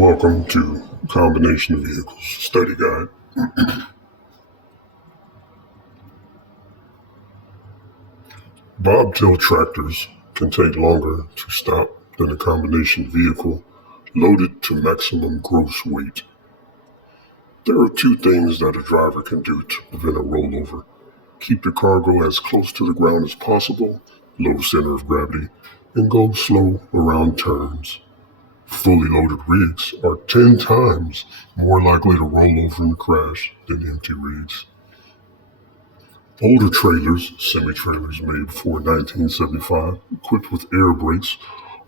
Welcome to Combination of Vehicles Study Guide. Bobtail tractors can take longer to stop than a combination vehicle loaded to maximum gross weight. There are two things that a driver can do to prevent a rollover. Keep the cargo as close to the ground as possible, low center of gravity, and go slow around turns. Fully loaded rigs are 10 times more likely to roll over and crash than empty rigs. Older trailers, semi-trailers made before 1975, equipped with air brakes,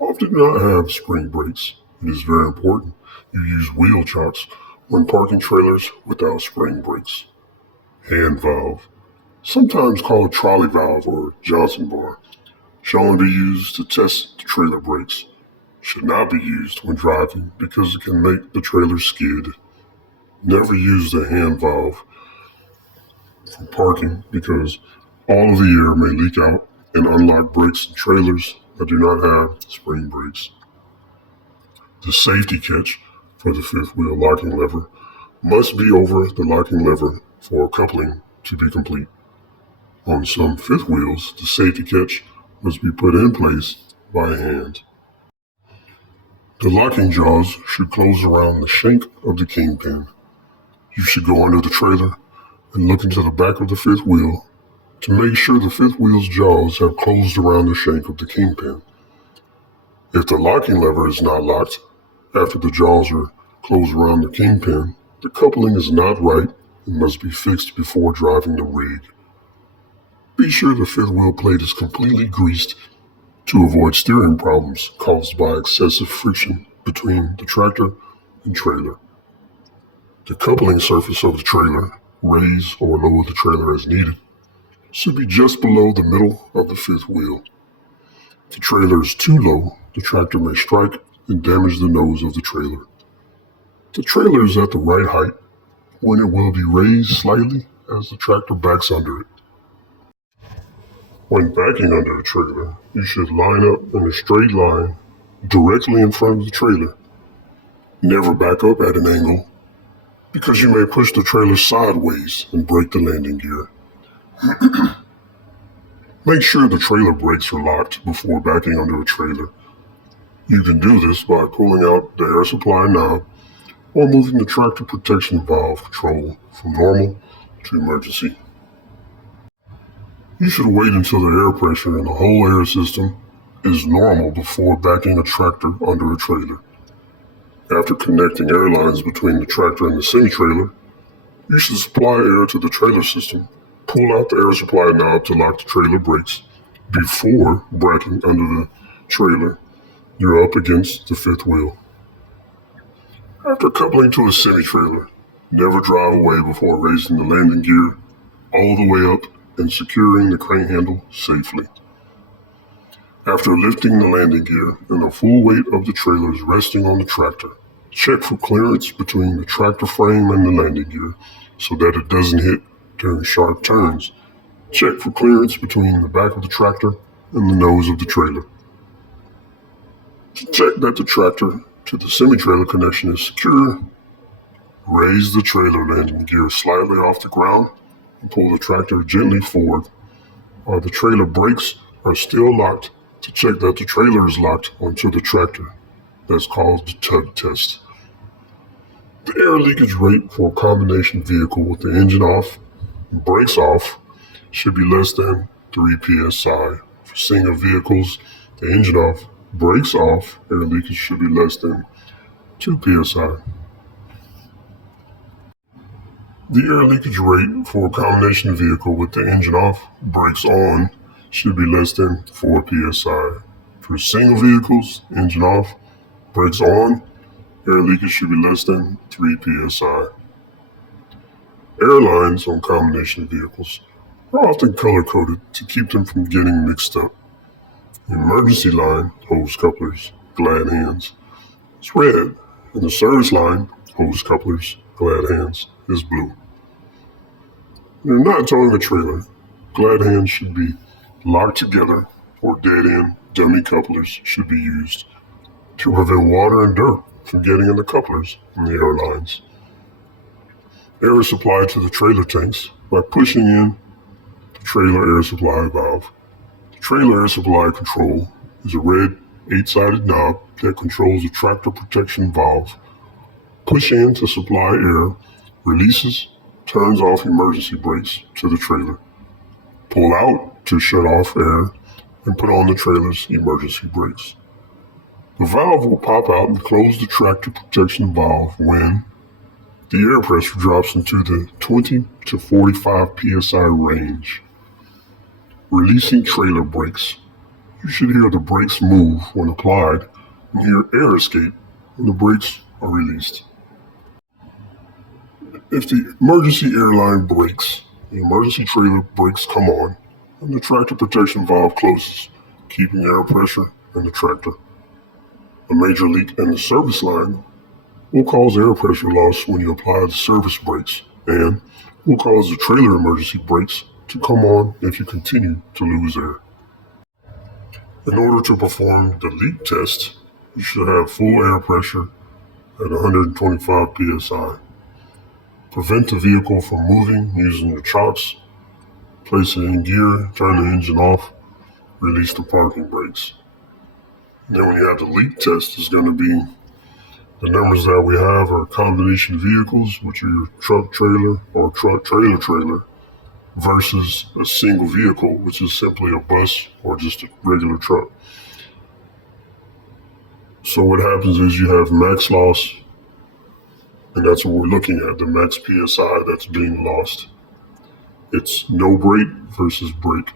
often do not have spring brakes. It is very important you use wheel chocks when parking trailers without spring brakes. Hand valve, sometimes called trolley valve or Johnson bar, should only be used to test the trailer brakes. Should not be used when driving because it can make the trailer skid. Never use the hand valve for parking because all of the air may leak out and unlock brakes in trailers that do not have spring brakes. The safety catch for the fifth wheel locking lever must be over the locking lever for coupling to be complete. On some fifth wheels, the safety catch must be put in place by hand. The locking jaws should close around the shank of the kingpin. You should go under the trailer and look into the back of the fifth wheel to make sure the fifth wheel's jaws have closed around the shank of the kingpin. If the locking lever is not locked after the jaws are closed around the kingpin, the coupling is not right and must be fixed before driving the rig. Be sure the fifth wheel plate is completely greased to avoid steering problems caused by excessive friction between the tractor and trailer. The coupling surface of the trailer, raise or lower the trailer as needed, should be just below the middle of the fifth wheel. If the trailer is too low, the tractor may strike and damage the nose of the trailer. The trailer is at the right height when it will be raised slightly as the tractor backs under it. When backing under a trailer, you should line up in a straight line directly in front of the trailer. Never back up at an angle because you may push the trailer sideways and break the landing gear. Make sure the trailer brakes are locked before backing under a trailer. You can do this by pulling out the air supply knob or moving the tractor protection valve control from normal to emergency. You should wait until the air pressure in the whole air system is normal before backing a tractor under a trailer. After connecting air lines between the tractor and the semi-trailer, you should supply air to the trailer system. Pull out the air supply knob to lock the trailer brakes. Before braking under the trailer, you're up against the fifth wheel. After coupling to a semi-trailer, never drive away before raising the landing gear all the way up and securing the crane handle safely. After lifting the landing gear and the full weight of the trailer is resting on the tractor, check for clearance between the tractor frame and the landing gear so that it doesn't hit during sharp turns. Check for clearance between the back of the tractor and the nose of the trailer. To check that the tractor to the semi-trailer connection is secure, raise the trailer landing gear slightly off the ground and pull the tractor gently forward while the trailer brakes are still locked to check that the trailer is locked onto the tractor. That's called the tug test. The air leakage rate for a combination vehicle with the engine off and brakes off should be less than 3 psi. For single vehicles, the engine off, brakes off, air leakage should be less than 2 psi. The air leakage rate for a combination vehicle with the engine off, brakes on, should be less than 4 psi. For single vehicles, engine off, brakes on, air leakage should be less than 3 psi. Airlines on combination vehicles are often color-coded to keep them from getting mixed up. The emergency line, hose couplers, glad hands, is red, and the service line, hose couplers, glad hands, is blue. When you're not towing a trailer, glad hands should be locked together or dead-end dummy couplers should be used to prevent water and dirt from getting in the couplers in the air lines. Air is supplied to the trailer tanks by pushing in the trailer air supply valve. The trailer air supply control is a red 8-sided knob that controls the tractor protection valve. Push in to supply air, releases, turns off emergency brakes to the trailer. Pull out to shut off air and put on the trailer's emergency brakes. The valve will pop out and close the tractor protection valve when the air pressure drops into the 20 to 45 psi range. Releasing trailer brakes. You should hear the brakes move when applied and hear air escape when the brakes are released. If the emergency airline breaks, the emergency trailer brakes come on and the tractor protection valve closes, keeping air pressure in the tractor. A major leak in the service line will cause air pressure loss when you apply the service brakes and will cause the trailer emergency brakes to come on if you continue to lose air. In order to perform the leak test, you should have full air pressure at 125 psi. Prevent the vehicle from moving using your chocks. Place it in gear, turn the engine off, release the parking brakes. Then when you have the leak test, it's going to be the numbers that we have are combination vehicles, which are your truck trailer or truck trailer trailer, versus a single vehicle, which is simply a bus or just a regular truck. So what happens is you have max loss, and that's what we're looking at, the max PSI that's being lost. It's no brake versus brake.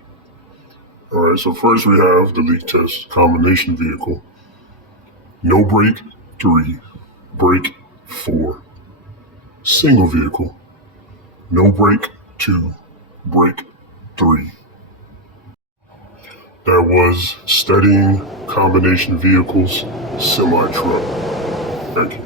All right, so first we have the leak test, combination vehicle. No brake, 3. Brake, 4. Single vehicle. No brake, 2. Brake, 3. That was studying combination vehicles, semi-truck. Thank you.